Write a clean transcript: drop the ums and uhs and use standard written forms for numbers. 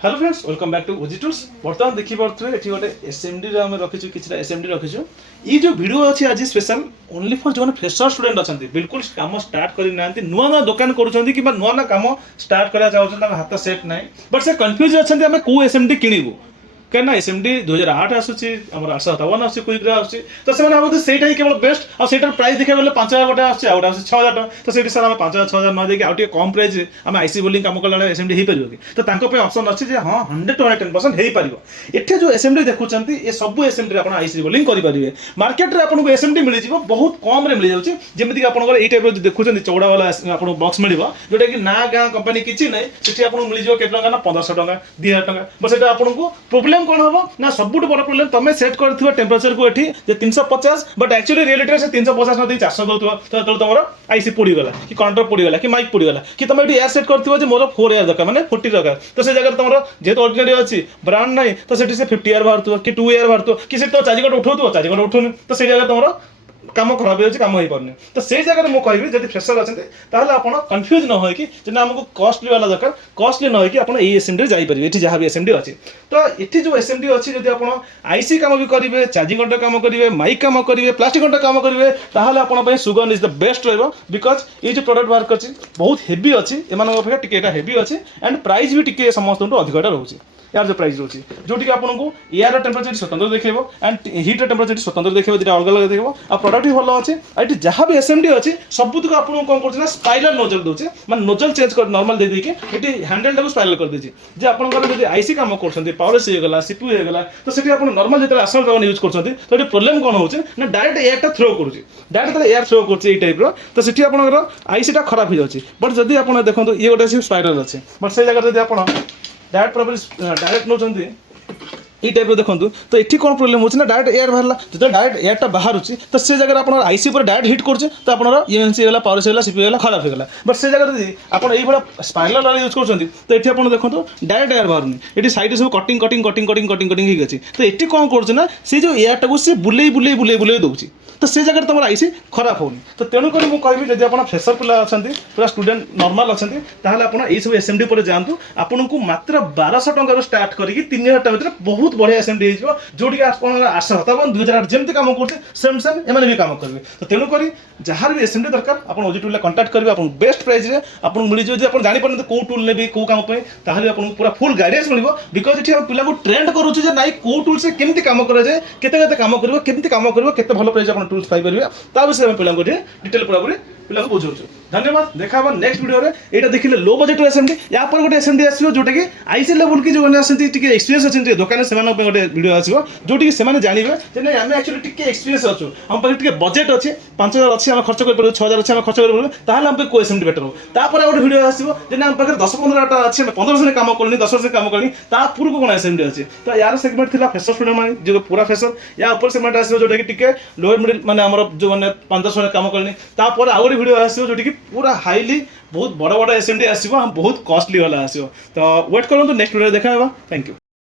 Hello friends welcome back to OG tools. बर्तमान देखी पारे ये गोटे एसएमडी रखी कि एसएमडी रखी। ये जो वीडियो अच्छी आज स्पेशल ओनली फॉर जो फ्रेशर स्टूडेंट अच्छा बिल्कुल कम स्टार्ट करना नुआ नुआ दुकान करुँच कि नुआ नुआ कम स्टार्ट करा चाहते हाथ सेट ना बट से कन्फ्यूज अच्छा आम कौ एसएमडी किणु क्या एसएमडी 2008 आसूसी आम 857 आस क्विक आसूसी तो से भाई केवल बेस्ट और सैटार प्राइस देखा गले 5000 गोटे आसे आउट 6000 टका तो से सर आम 5000 6000 न देकी आउटे कम प्राइस आम आईसी बोलिंग कम कला एसएमडी हो पार कि तो ऑप्शन अच्छी हाँ 100 to 110% हो पार। एठे जो एसएमडी देखुं ये सब एसएमडी आप आईसी बोलिंग करेंगे मार्केट में आपको एसएमडी मिल जाए बहुत कम मिल जाऊँगी जमीक आप टाइप देखुं चौड़ा वाला आपको बक्स मिल जोटा कि ना गाँ कंपानी किसी ना से आपको मिल जाए के 1500 टका 2000 टका बट से आपको प्रोब्लेम कौन हम ना सब बड़ प्रोब्लेम तुम सेट कर टेम्परेचर को ये 350 बट एक्चुअली रियलिटी से 350 ना 400 दौर तो तुम आईसी पोड़ीगला कि कंट्रोल पोड़ीगला कि माइक पोड़ीगला कि तुम ये एयर सेट कर मोर 4 एयर दरकार मैंने 40 दरकार तो से जगह तुम जेहतु ऑर्डिनरी अच्छी ब्रांड ना तो से 50 एयर बाहर कि 2 एयर बाहर कि तो चार्जिंग उठाऊ चार्जिंग उठूनी तो से जगह तुम कम खराब हो कम हो पारे तो से जगह मुझे कहबी जब फ्रेशर अच्छे आप कन्फ्यूज न हो कि आमको कॉस्टली वाला दरकार कॉस्टली न हो कि आप एसएमडी जापर ये जहाँ भी एसएमडी अच्छी तो ये जो एसएमडी अच्छी जब आप आईसी कम भी करेंगे चार्जिंग घंटा कम करेंगे माइक कम करेंगे प्लास्टिक घंटा कम करेंगे ताहले आपन सुगन इज द बेस्ट रहिबो बिकॉज ये जो प्रोडक्ट बाहर कर बहुत हेवी अच्छी एम अपेक्षा टिके हेवी अच्छी एंड प्राइस भी टिके समस्त अधिकटा रोचे यार जो प्राइस रोचे जोटी आपको एयर टेम्परेचर स्वतंत्र देखो एंड हिट टेम्परेचर स्वतंत्र देखो दुटा अलग अलग देखो आ प्रोडक्ट भी भल अच्छे ये जहाँ भी एसएमडी अच्छी सबुत आपको कौन कर स्पाइरल नोजल दूचे मैं नोजल चेंज कर नॉर्मल दे देके ये हैंडल टाक स्पाइरल कर देछि जे आपनकर जब आईसी काम कर पावर से होगा सीपीयू होगा तो से आप नॉर्मल जो आसन पवन यूज कर तो ये प्रोब्लेम कौन हो डायरेक्ट एयर थ्रो कर डायरेक्ट एयर थ्रो कर टाइप तो सीटी आपंकर आईसीटा खराब हो जाए बट जब आप देखो ये गोटे स्पाइरल अच्छे बट से जगह जब आप डायरेक्ट प्रॉपर डायरेक्ट नौकरी ये टाइप देखो तो ये कौन प्रोब्लेम होना डायरेक्ट एयर बाहर जो डायरेक्ट एयरटा बाहर तो से जगह आप आईसी पर डायरेक्ट हिट कर तो आप यूएनसी होगा पावर से सीपी खराब होगा बट से जगह यदि आप स्पाइरल वाला यूज कर तो ये आप देखो डायरेक्ट एयर बाहर ये साइड सब cutting cutting cutting cutting cutting cutting अच्छी तो ये कौन करना से जो एयरटा को सी बुले बुले बुले बुले दूसरी तो से जगह तुम आईसी खराब होनी तो तेणुक मुझे कहबी जब आप फ्रेशर पिला अच्छा पूरा स्टूडेंट नॉर्मल अच्छा ताहले आप सब एसएमडी पर जातु आपको मात्र 1200 टकर स्टार्ट करके 3000 टका भर बहुत बढ़िया एसएमडी हो जोटी आप 857 2008 जमी कम करते सेम सेम एम भी कम करेंगे तो तेणुक जहाँ भी एसएमडी दरकार आप ओजी टूल कंटाक्ट करेंगे आप बेस्ट प्राइस में आपको मिल जाए आप जापर कौ टूल ने कौ कम ताहले आपको पूरा फुल गाइडेंस मिल बिकज ये पिला ट्रेंड करुचे ना कौ टूल से केमती कम कराए केते कम कर भल प्राइस आप टूल्स पाइपर ता विषय में पिला डिटेल पूरा पिला बुझाऊ। धन्यवाद देखा नेक्स्ट वीडियो रे एटा देखिले लो बजेट एसएमडी या पर गोटे एसएमडी आसीबो जोटा कि आईसी लेवल की जो माने आसंती टिके एक्सपीरियंस अछि दुकान से माने गोटे वीडियो आसीबो जोटी कि से माने जानिबे जे नै हमें एक्चुअली टिके एक्सपीरियंस अछु हम पर टिके बजेट अछि 5000 अछि हम खर्च कर परबो 6000 अछि हम खर्च कर परबो ताहाले हम पे को एसएमडी बेटर हो तापर गोटे वीडियो आसीबो जे नै हम पर 10 15 टा अछि 15 से काम करनी 10 से काम करनी ता पूर्व कोन एसएमडी अछि तो यार सेगमेंट थिला फ्रेशर स्टूडेंट माने जो पूरा फ्रेशर या ऊपर सेगमेंट आसीबो जोटा कि टिके लोअर मिडिल माने हमर जो माने 500 काम करनी तापर आ गोटे वीडियो आसीबो जोटी कि पूरा हाईली बहुत बड़ा बड़ा एसएमडी आसीबो हम बहुत कॉस्टली वाला आसीबो तो वेट करंतु नेक्स्ट वीडियो देखा हेबा थैंक यू।